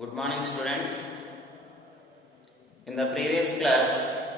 Good morning, students. In the previous class,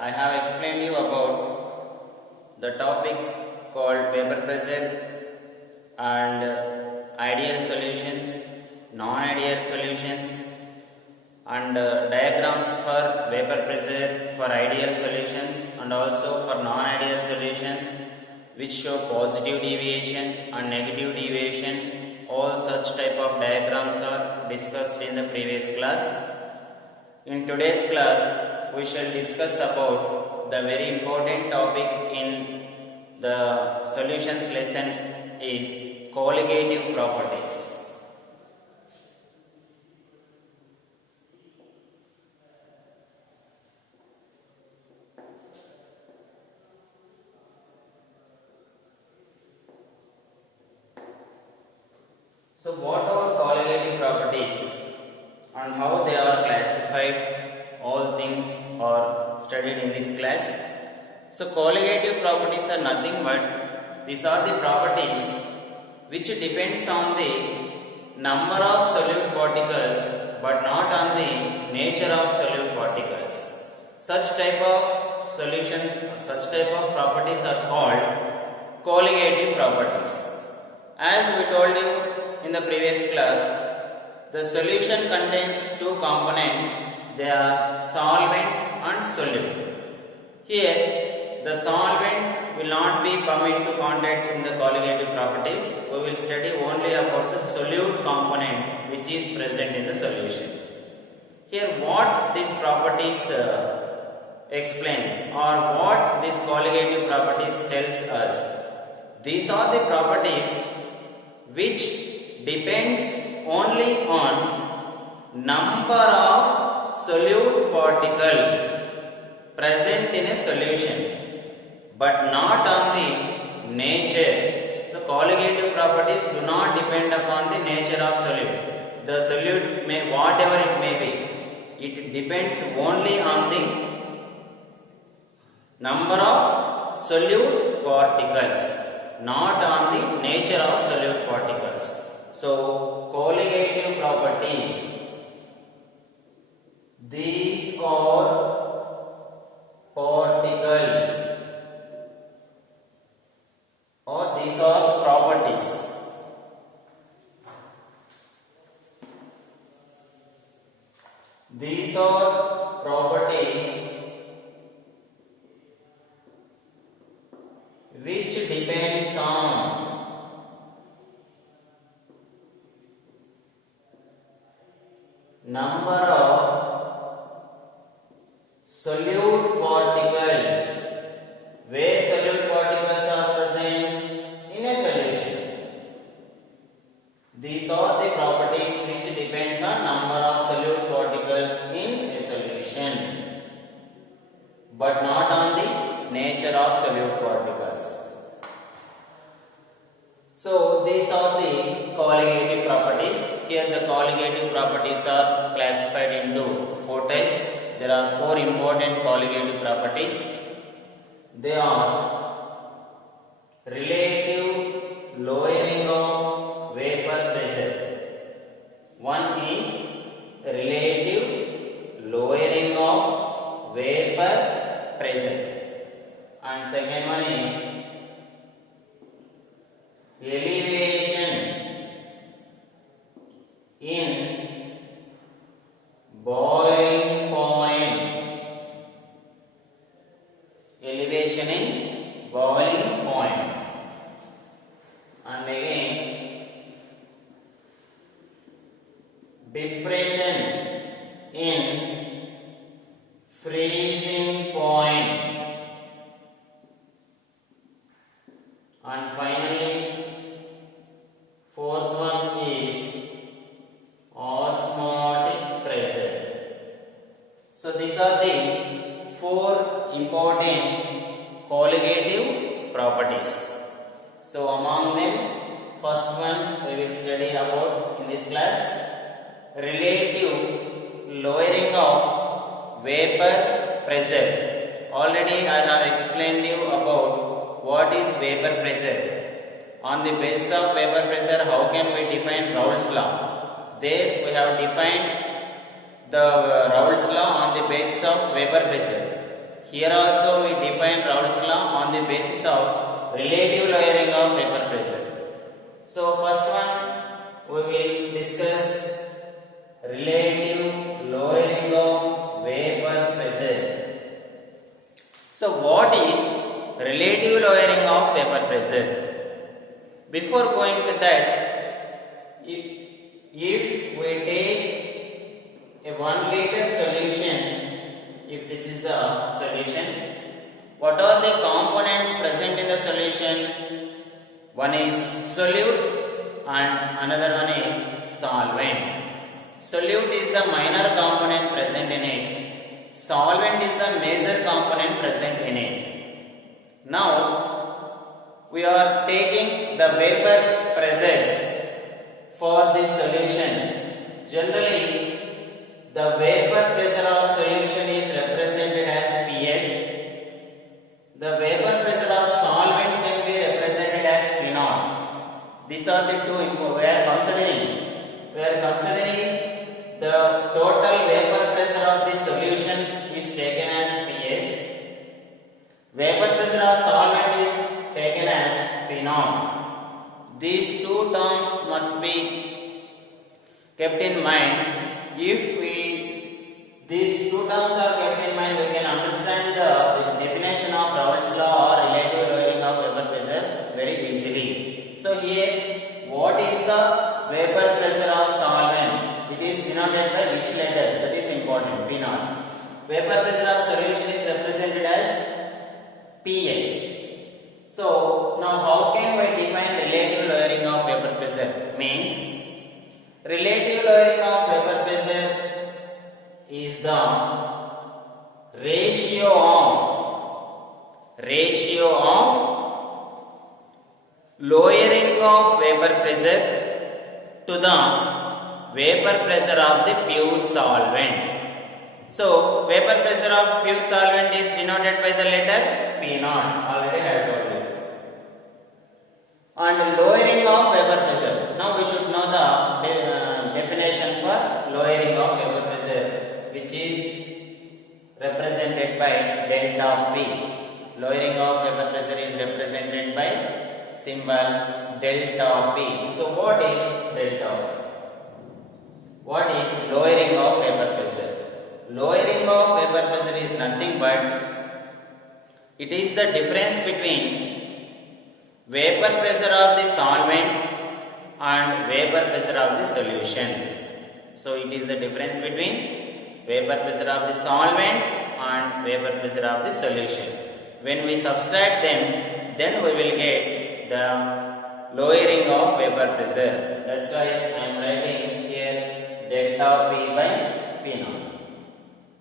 I have explained you about the topic called vapor pressure and ideal solutions, non-ideal solutions, and diagrams for vapor pressure, for ideal solutions, and also for non-ideal solutions, which show positive deviation and negative deviation. All such type of diagrams are discussed in the previous class. In today's class, we shall discuss about the very important topic in the solutions lesson is colligative properties. So what are colligative properties and how they are classified, all things are studied in this class. So colligative properties are nothing but these are the properties which depends on the number of solute particles but not on the nature of solute particles. Such type of solutions, such type of properties are called colligative properties. As we told you in the previous class, the solution contains two components. They are solvent and solute. Here, the solvent will not be come into contact in the colligative properties. We will study only about the solute component which is present in the solution. Here, what these properties explains or what these colligative properties tells us. These are the properties which depends only on number of solute particles present in a solution but not on the nature. So colligative properties do not depend upon the nature of solute. The solute may whatever it may be, it depends only on the number of solute particles, not on the nature of solute particles. So, colligative properties, these are particles or these are properties. These are properties which depends on number of solute particles. Where solute particles are present? In a solution. These are the properties which depends on number of solute particles in a solution but not on the nature of solute particles. So these are the colligative properties. Here the colligative properties are classified into four types. There are four important colligative properties. They are relative lowering of vapor pressure. One is relative lowering of vapor pressure and second one is elevation in boiling point. Elevation in boiling point. And again, depression in freezing point. And finally, fourth one is osmotic pressure. So these are the four important colligative properties. So among them, first one we will study about in this class, relative lowering of vapor pressure. Already I have explained you about what is vapor pressure. On the basis of vapor pressure, how can we define Raoult's law? There we have defined the Raoult's law on the basis of vapor pressure. Here also we define Raoult's law on the basis of relative lowering of vapor pressure. So first one we will discuss relative lowering of vapor pressure. So what is relative lowering of vapor pressure? Before going to that, if we take a 1 liter solution, if this is the solution, what are the components present in the solution? One is solute and another one is solvent. Solute is the minor component present in it. Solvent is the major component present in it. Now, we are taking the vapor pressures for this solution. Generally, the vapor pressure of solution is represented as Ps. The vapor pressure of solvent can be represented as P0. These are the two we are considering. We are considering the total vapor pressure of the solution is taken as Ps. Vapor pressure of solvent is taken as P0. These two terms must be kept in mind. If these two terms are kept in mind, we can understand the definition of Raoult's law or relative lowering of vapor pressure very easily. So here, what is the vapor pressure of solvent? It is denoted by which letter? That is important, P0. Vapor pressure of solution is represented as Ps. So now how can we define relative lowering of vapor pressure? Means relative lowering of vapor pressure is the ratio of lowering of vapor pressure to the vapor pressure of the pure solvent. So vapor pressure of pure solvent is denoted by the letter P0. Already I have told you. And lowering of vapor pressure. Now we should know the definition for lowering of vapor pressure, which is represented by delta P. Lowering of vapor pressure is represented by symbol delta P. So what is delta P? What is lowering of vapor pressure? Lowering of vapor pressure is nothing but it is the difference between vapor pressure of the solvent and vapor pressure of the solution. So it is the difference between vapor pressure of the solvent and vapor pressure of the solution. When we subtract them, then we will get the lowering of vapor pressure. That's why I am writing here delta P by P0.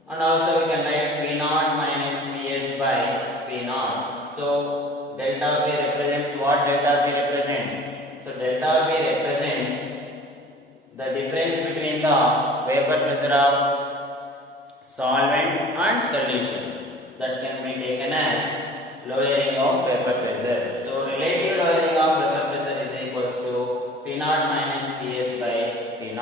And also we can write P0 minus Ps by P0. So delta P represents what delta P represents? So delta P represents the difference between the vapor pressure of solvent and solution. That can be taken as lowering of vapor pressure. So relative lowering of vapor pressure is equals to P0 minus Ps by P0.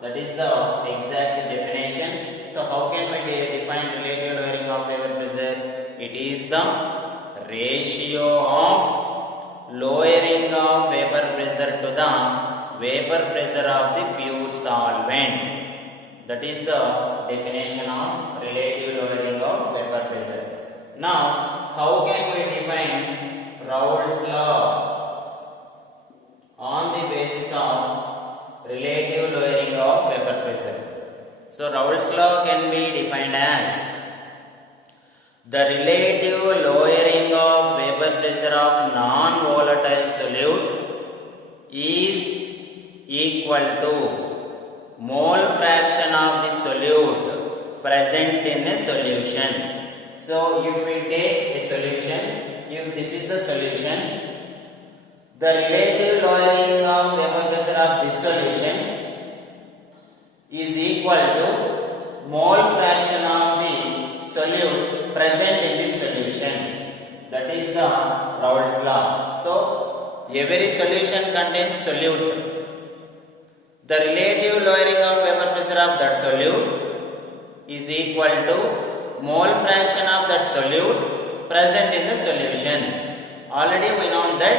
That is the exact definition. So how can we define relative lowering of vapor pressure? It is the ratio of lowering of vapor pressure to the vapor pressure of the pure solvent. That is the definition of relative lowering of vapor pressure. Now, how can we define Raoult's law on the basis of relative lowering of vapor pressure? So Raoult's law can be defined as the relative lowering of vapor pressure of non-volatile solute is equal to mole fraction of the solute present in a solution. So if we take a solution, if this is the solution, the relative lowering of vapor pressure of this solution is equal to mole fraction of the solute present in this solution. That is the Raoult's law. So every solution contains solute. The relative lowering of vapor pressure of that solute is equal to mole fraction of that solute present in the solution. Already we know that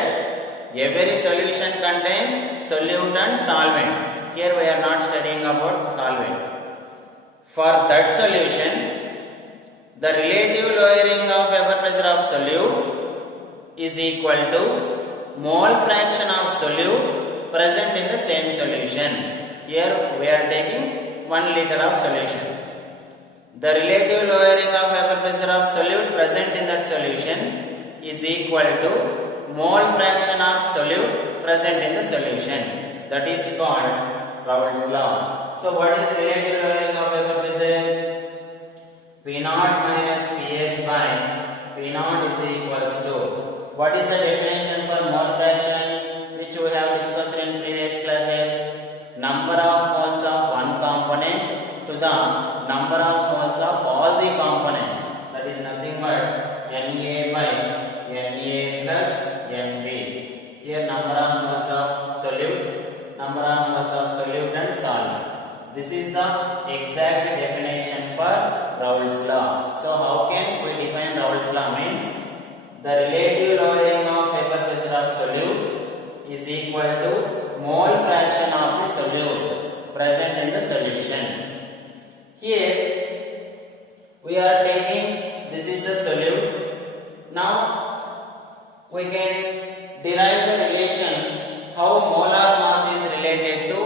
every solution contains solute and solvent. Here we are not studying about solvent. For that solution, the relative lowering of vapor pressure of solute is equal to mole fraction of solute present in the same solution. Here we are taking 1 liter of solution. The relative lowering of vapor pressure of solute present in that solution is equal to mole fraction of solute present in the solution. That is called Raoult's law. So what is relative lowering of vapor pressure? P0 minus Ps by P0 is equals to, what is the definition for mole fraction which we have discussed in previous classes? Number of moles of one component to the number of moles of all the components. That is nothing but Na by Na plus Nb. Here number of moles of solute, number of moles of solute and solvent. This is the exact definition for Raoult's law. So how can we define Raoult's law? Means the relative lowering of vapor pressure of solute is equal to mole fraction of the solute present in the solution. Here we are taking, this is the solute. Now we can derive the relation how molar mass is related to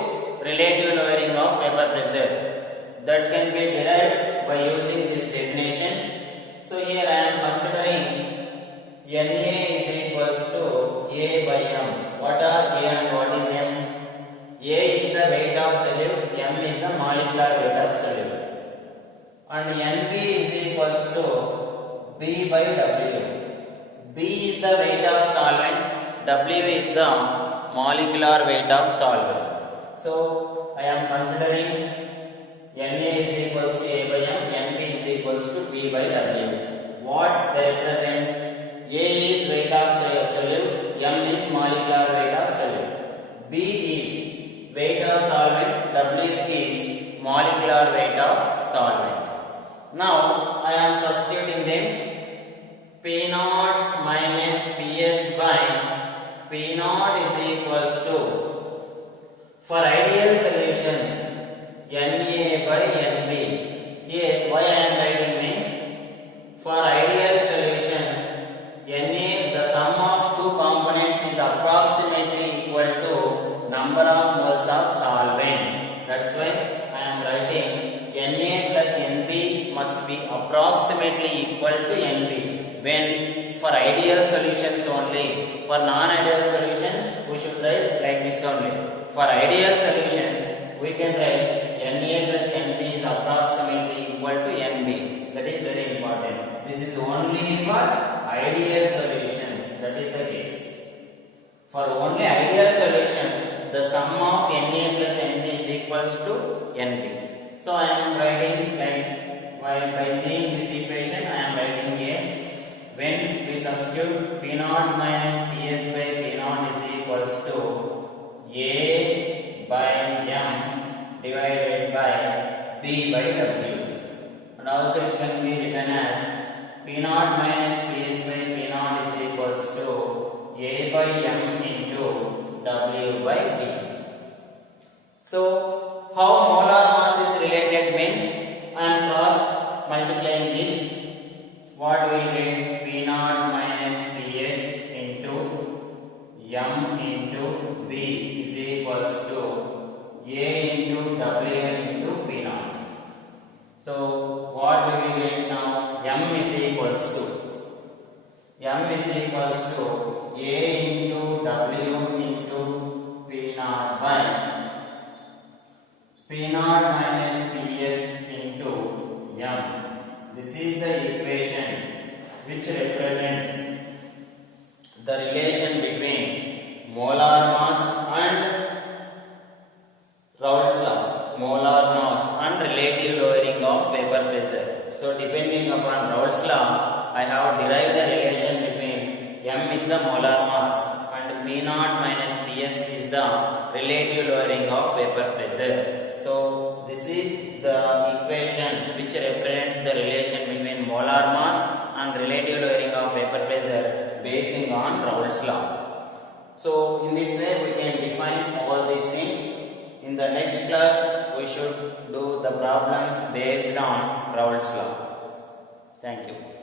relative lowering of vapor pressure. That can be derived by using this definition. So here I am considering Na is equals to A by M. What are A and what is M? A is the weight of solute, M is the molecular weight of solute. And Nb is equals to B by W. B is the weight of solvent, W is the molecular weight of solvent. So I am considering Na is equals to A by M, Nb is equals to B by W. What they represent? A is weight of solute, M is molecular weight of solute. B is weight of solvent, W is molecular weight of solvent. Now I am substituting them. P0 minus Ps by P0 is equals to, for ideal solutions, Na by Nb. Here why I am writing means, for ideal solutions, Na, the sum of two components is approximately equal to number of moles of solvent. That's why I am writing Na plus Nb must be approximately equal to Nb. When for ideal solutions only, for non-ideal solutions we should write like this only. For ideal solutions we can write Na plus Nb is approximately equal to Nb. That is very important. This is only for ideal solutions. That is the case. For only ideal solutions, the sum of Na plus Nb is equals to Nb. So I am writing like, by seeing this equation I am writing here. When we substitute P0 minus Ps by P0 is equals to A by M divided by B by W. And also it can be written as P0 minus Ps by P0 is equals to A by M into W by D. So how molar mass is related means, I am cross multiplying this. What will get? P0 minus Ps into M into B is equals to A into W into P0. So what we will get now? M is equals to A into W into P0 by P0 minus Ps into M. This is the equation which represents the relation between molar mass and Raoult's law, molar mass and relative lowering of vapor pressure. So depending upon Raoult's law, I have derived the relation between M is the molar mass and P0 minus Ps is the relative lowering of vapor pressure. So this is the equation which represents the relation between molar mass and relative lowering of vapor pressure based on Raoult's law. So in this way we can define all these things. In the next class we should do the problems based on Raoult's law. Thank you.